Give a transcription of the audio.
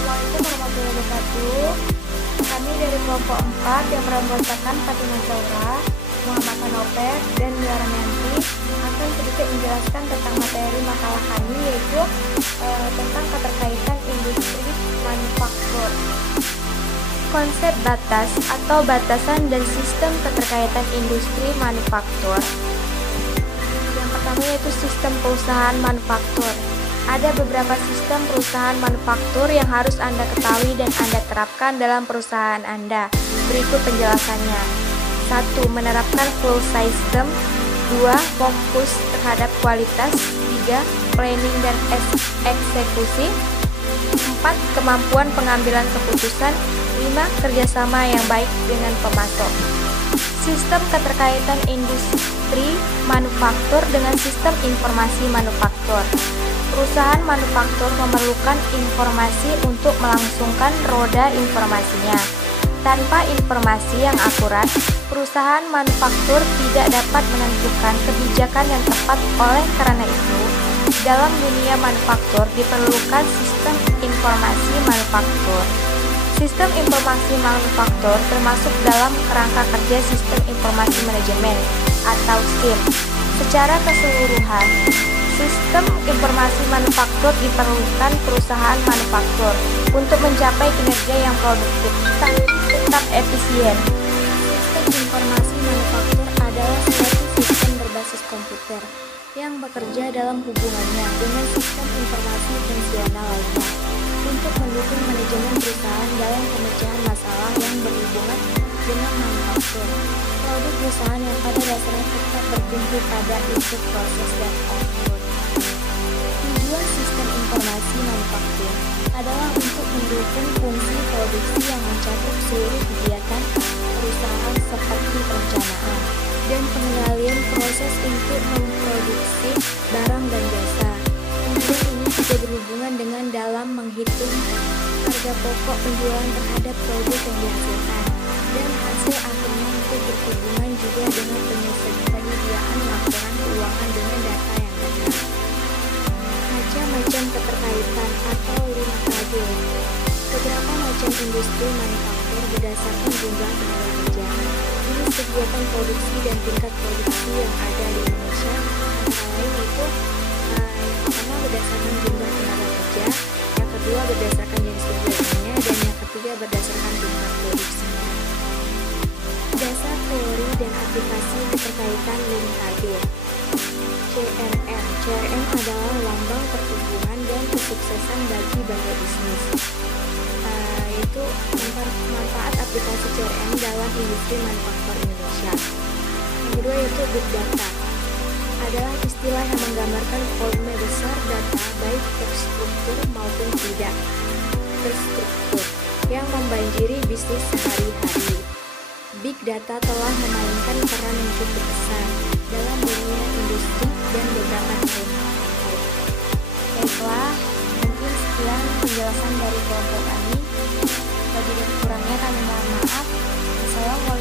Assalamualaikum warahmatullahi wabarakatuh. Kami dari kelompok 4 yang beranggotakan Fatimah Zahra, Muhammad Hanover, dan Mia Ramianti akan sedikit menjelaskan tentang materi makalah kami, yaitu tentang keterkaitan industri manufaktur. Konsep batas atau batasan dan sistem keterkaitan industri manufaktur. Yang pertama yaitu sistem perusahaan manufaktur. Ada beberapa sistem perusahaan manufaktur yang harus Anda ketahui dan Anda terapkan dalam perusahaan Anda. Berikut penjelasannya. 1. Menerapkan flow system. 2. Fokus terhadap kualitas. 3. Planning dan eksekusi. 4. Kemampuan pengambilan keputusan. 5. Kerjasama yang baik dengan pemasok. Sistem keterkaitan industri manufaktur dengan sistem informasi manufaktur. Perusahaan manufaktur memerlukan informasi untuk melangsungkan roda informasinya. Tanpa informasi yang akurat, perusahaan manufaktur tidak dapat menentukan kebijakan yang tepat. Oleh karena itu, dalam dunia manufaktur diperlukan sistem informasi manufaktur. Sistem informasi manufaktur termasuk dalam kerangka kerja sistem informasi manajemen atau SIM. Secara keseluruhan, sistem informasi manufaktur diperlukan perusahaan manufaktur untuk mencapai kinerja yang produktif tapi tetap efisien. Sistem informasi manufaktur adalah suatu sistem berbasis komputer yang bekerja dalam hubungannya dengan sistem informasi fungsional lainnya untuk mendukung manajemen perusahaan dalam pemecahan masalah yang berhubungan dengan manufaktur. Produk perusahaan yang pada dasarnya tetap bertumpu pada input, proses, dan output. Tujuan sistem informasi manufaktur adalah untuk mendukung fungsi produksi yang mencakup seluruh kegiatan perusahaan seperti perencanaan dan pengendalian proses untuk memproduksi barang dan jasa. Tujuan ini juga berhubungan dengan dalam menghitung harga pokok penjualan terhadap produk yang dihasilkan, dan hasil akhirnya itu berhubungan juga dengan penyediaan laporan keuangan dengan data yang benar. Macam-macam keterkaitan atau linkage. Beberapa macam industri manufaktur berdasarkan jumlah tenaga kerja, jenis kegiatan produksi dan tingkat produksi yang ada di Indonesia, antara lain itu yang pertama berdasarkan jumlah tenaga kerja, yang kedua berdasarkan jenis kegiatannya, dan yang ketiga berdasarkan tingkat produksinya. Dasar teori dan aplikasi keterkaitan linkage. CRM adalah lambang pertumbuhan dan kesuksesan bagi banyak bisnis, yaitu manfaat aplikasi CRM dalam industri manufaktur Indonesia. Yang kedua yaitu Big Data, adalah istilah yang menggambarkan volume besar data baik terstruktur maupun tidak terstruktur yang membanjiri bisnis sehari-hari. Big Data telah memainkan peran yang cukup besar dalam dunia industri dan beberapa negara. Baiklah, mungkin sekian penjelasan dari kelompok kami. Bagi dan kurangnya kami mohon maaf. Assalamualaikum.